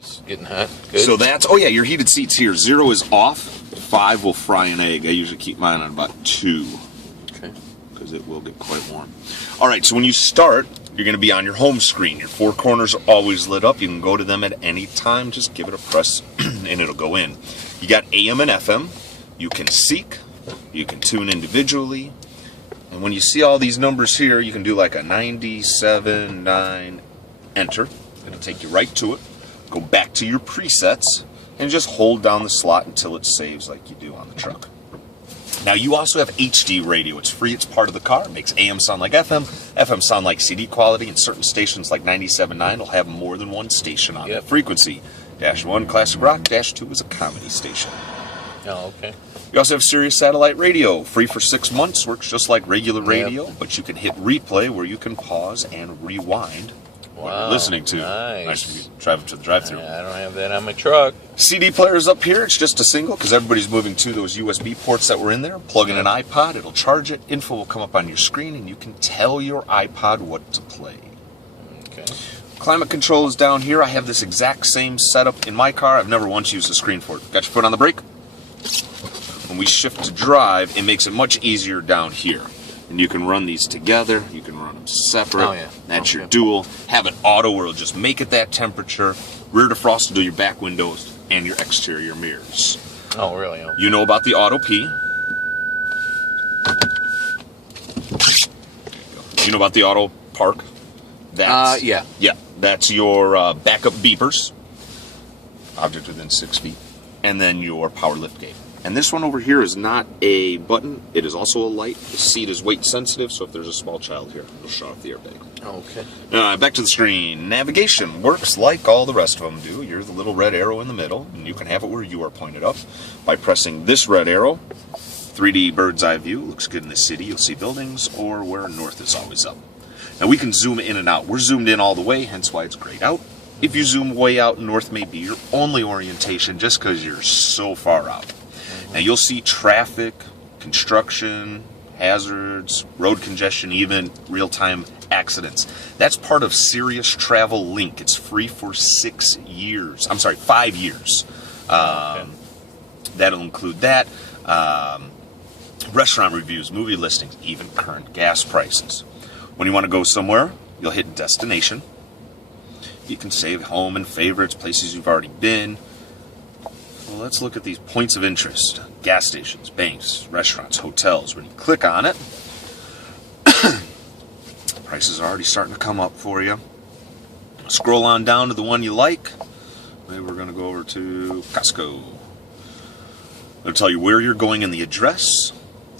It's getting hot. Good. So that's, oh yeah, your heated seats here. 0 is off. 5 will fry an egg. I usually keep mine on about 2. Okay. Because it will get quite warm. All right, so when you start, you're going to be on your home screen. Your 4 corners are always lit up. You can go to them at any time. Just give it a press and it'll go in. You got AM and FM. You can seek. You can tune individually. And when you see all these numbers here, you can do like a 97, 9, enter. It'll take you right to it. Go back to your presets and just hold down the slot until it saves like you do on the truck. Now you also have HD radio. It's free, it's part of the car. It makes AM sound like FM, FM sound like CD quality, and certain stations like 97.9 will have more than one station on that frequency. -1 classic rock, -2 is a comedy station. Oh, okay. You also have Sirius satellite radio, free for 6 months, works just like regular radio, but you can hit replay where you can pause and rewind what you're listening to. Nice. When you drive to the drive-thru. I don't have that on my truck. CD player is up here. It's just a single because everybody's moving to those USB ports that were in there. Plug in an iPod, it'll charge it. Info will come up on your screen, and you can tell your iPod what to play. Okay. Climate control is down here. I have this exact same setup in my car. I've never once used a screen for it. Got your foot on the brake? When we shift to drive, it makes it much easier down here. And you can run these together. You can run them separate. Oh, yeah. That's your dual. Have it auto where it'll just make it that temperature. Rear defrost will do your back windows and your exterior mirrors. Oh, really? Okay. You know about the auto P. You know about the auto park? That's, yeah. Yeah, that's your backup beepers. Object within 6 feet. And then your power lift gate. And this one over here is not a button. It is also a light. The seat is weight sensitive, so if there's a small child here, it'll shut off the airbag. Okay. Back to the screen. Navigation works like all the rest of them do. You're the little red arrow in the middle, and you can have it where you are pointed up. By pressing this red arrow, 3D bird's eye view, looks good in the city. You'll see buildings, or where north is always up. Now we can zoom in and out. We're zoomed in all the way, hence why it's grayed out. If you zoom way out, north may be your only orientation just because you're so far out. Now you'll see traffic, construction, hazards, road congestion, even real-time accidents. That's part of Sirius Travel Link. It's free for 6 years. I'm sorry, 5 years. Okay. That'll include that. Restaurant reviews, movie listings, even current gas prices. When you want to go somewhere, you'll hit destination. You can save home and favorites, places you've already been. Well, let's look at these points of interest. Gas stations, banks, restaurants, hotels. When you click on it, prices are already starting to come up for you. Scroll on down to the one you like. Maybe we're going to go over to Costco. It'll tell you where you're going and the address.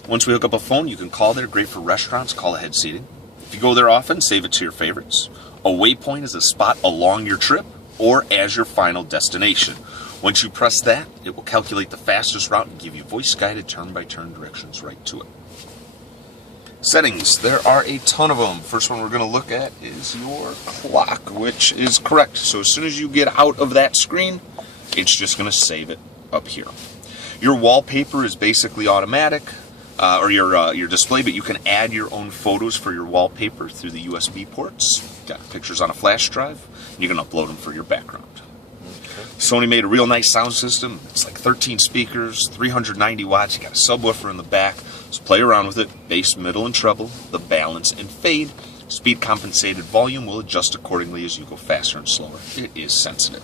Once we hook up a phone, you can call there. Great for restaurants, call ahead seating. If you go there often, save it to your favorites. A waypoint is a spot along your trip or as your final destination. Once you press that, it will calculate the fastest route and give you voice-guided turn-by-turn directions right to it. Settings, there are a ton of them. First one we're going to look at is your clock, which is correct. So as soon as you get out of that screen, it's just going to save it up here. Your wallpaper is basically automatic, or your display, but you can add your own photos for your wallpaper through the USB ports. Got pictures on a flash drive, and you can upload them for your background. Sony made a real nice sound system. It's like 13 speakers, 390 watts. You got a subwoofer in the back. So play around with it. Bass, middle, and treble. The balance and fade. Speed compensated volume will adjust accordingly as you go faster and slower. It is sensitive.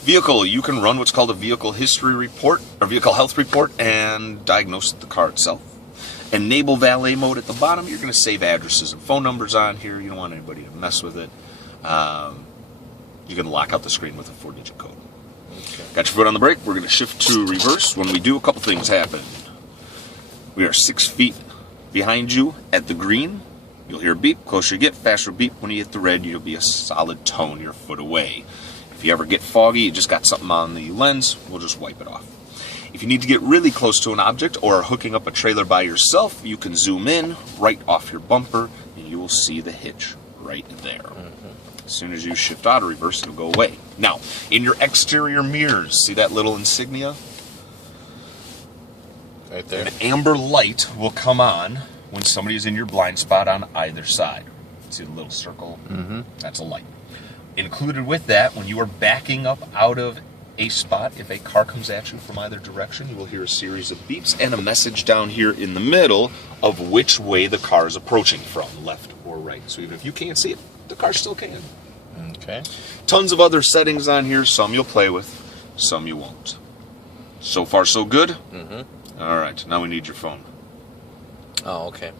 Vehicle, you can run what's called a vehicle history report or vehicle health report and diagnose the car itself. Enable valet mode at the bottom. You're going to save addresses and phone numbers on here. You don't want anybody to mess with it. You can lock out the screen with a 4-digit code. Okay. Got your foot on the brake. We're going to shift to reverse. When we do, a couple things happen. We are 6 feet behind you at the green. You'll hear a beep. Closer you get, faster beep. When you hit the red, you'll be a solid tone your foot away. If you ever get foggy, you just got something on the lens, we'll just wipe it off. If you need to get really close to an object or are hooking up a trailer by yourself, you can zoom in right off your bumper and you will see the hitch right there. As soon as you shift out of reverse, it'll go away. Now, in your exterior mirrors, see that little insignia? Right there. An amber light will come on when somebody is in your blind spot on either side. See the little circle? That's a light. Included with that, when you are backing up out of a spot, if a car comes at you from either direction, you will hear a series of beeps and a message down here in the middle of which way the car is approaching from, left or right. So even if you can't see it, the car still can. Okay. Tons of other settings on here. Some you'll play with, some you won't. So far, so good? Mm-hmm. All right, now we need your phone. Oh, okay.